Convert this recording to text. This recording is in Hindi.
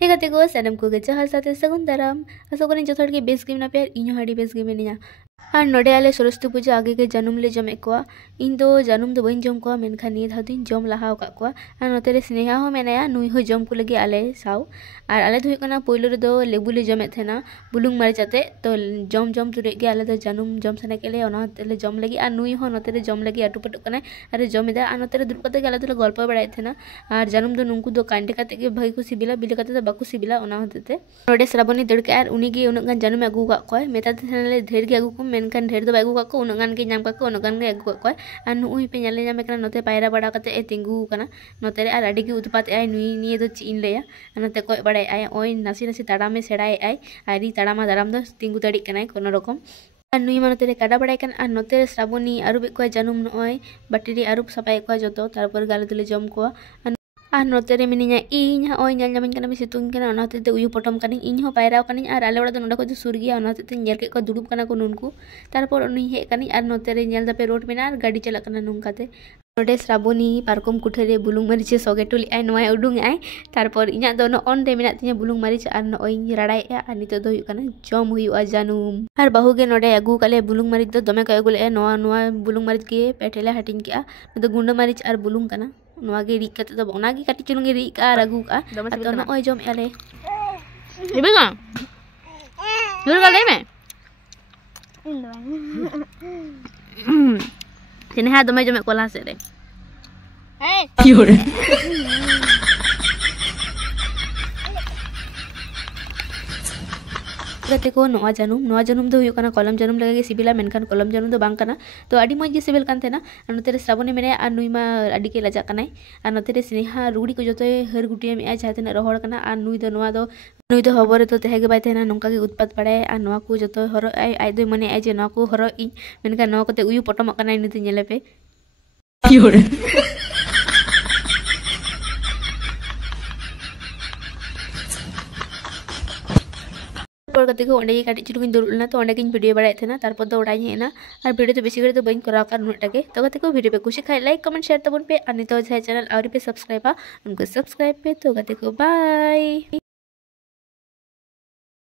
हे गाते को सनम को जहाँ साथे सगुन दाराम आसोकनी जो थोड़ी बेस गेम ना पे इन हड़ी बेस गेम निया और नोडे आले सरस्वती पूजा आगे के जन्म ले जमे को इन दो जन्म दो बइन जम को मेनखान निये धादिन जम लहाव का को और नोते रे स्नेहा हो मेनाया नुई हो जम को लगे आले साव और आले तो कना पोइलो रे दो लेबू ले जमे थेना बुलुंग मारे जाते तो जम जम तुरे के आले दो जन्म जम सने के ले ओना तेले जम लगी और नुई हो नोते रे जम लगी अटू पटू कना अरे जमेदा और नोते रे दुर कते आले तो गल्प बड़ाय थेना और जन्म दो नुंकु दो कांडे कते के भाई को सिबिला बिले कते तो बाकु सिबिला ओना होते नोडे श्रावणी दड़ के और उनी गे उनगान जन्म अगू का को मेताते थेनाले ढेर के अगू को मेनखान ढेर दो बागू को उनगान के नाम का उनगान के अगू को और नुई पे ñale ñame kana नोते पायरा बड़ा कते ए तिंगू kana नोते रे और अड़ी के उत्पात आय नुई निये दो चीन लेया नोते कोय बड़ाय आय ओय नासी नासी ताड़ामे सेड़ाय आय आरी ताड़ामा दाराम दो तिंगू तड़ी कनाय कोनो रकम और नुई मा नोते काटा बड़ाय कन और नोते श्रावणी आरुब को जन्म नय बाटी आरुब सफाय को जतो तारपर गाले तुले जम को और नोते रे मिनिया इन ओय ñal ñamañ kana सितुंग kana ओना होते उयु पटम कनी इन हो पायराव कनी और आले ओड़ा दो नोडा को जो सुर गया ओना होते ñel के को दुड़ुब कना को नुनकु तारपर उनी हे कनी और नोते रे ñel दापे रोड मेना और गाड़ी चला कना नुंकाते नोडे श्रावणी पारकम कुठरे बुलुंग मरीच सगे टुली आय नोय उडुंग आय तारपर इना दो न ऑन रे मेना तिया बुलुंग मरीच और नोय राडाय आ नितो दो हुई कना जम हुई जानुम और बाहु गे नोडे अगु काले बुलुंग मरीच दो दमे को अगुले नोआ नोआ बुलुंग मरीच के पेटेले हटिंग के आ दो गुंडा मरीच और बुलुंग कना नोआ गे रिक कते दो ओना गे काटी चुलुंग गे रिक आ अगु का तो न ओय जम आले इबेगा जुर गाले में स्नेहा दमे जमे कोला से रे Fiore. गते को नोआ जनुम दो हुई कना कलम जनुम लगे सिबिला मेनखान कलम जनुम दो बांग कना तो अडी मज गे सिबिल कान थेना नोते रे श्रावणी मेने आ नुई मा अडी के लजा कनाय आ नोते रे स्नेहा रुड़ी को जतो हर गुटिया में आ जाते रोहड़ कना आ नुई दो हबर तो तहे गे बाय थेना नोंका के उत्पात पड़े आ नोआ को जतो हरो आय दो मने आय जे नोआ को हरो इ मेनखान नोआ कते उयु पटम कना इनते ñele पे Fiore. को ओंडे काटी चुटुकिन दुरुलना तो ओंडे किन वीडियो बड़ाय थेना तारपर दो ओड़ाई हेना और वीडियो तो बेसी करे तो बइन कराव कर नुटा के तो गते को वीडियो पे खुशी खाय लाइक कमेंट शेयर तबन पे और नितो जे चैनल और पे सब्सक्राइब उनको सब्सक्राइब पे तो गते को बाय।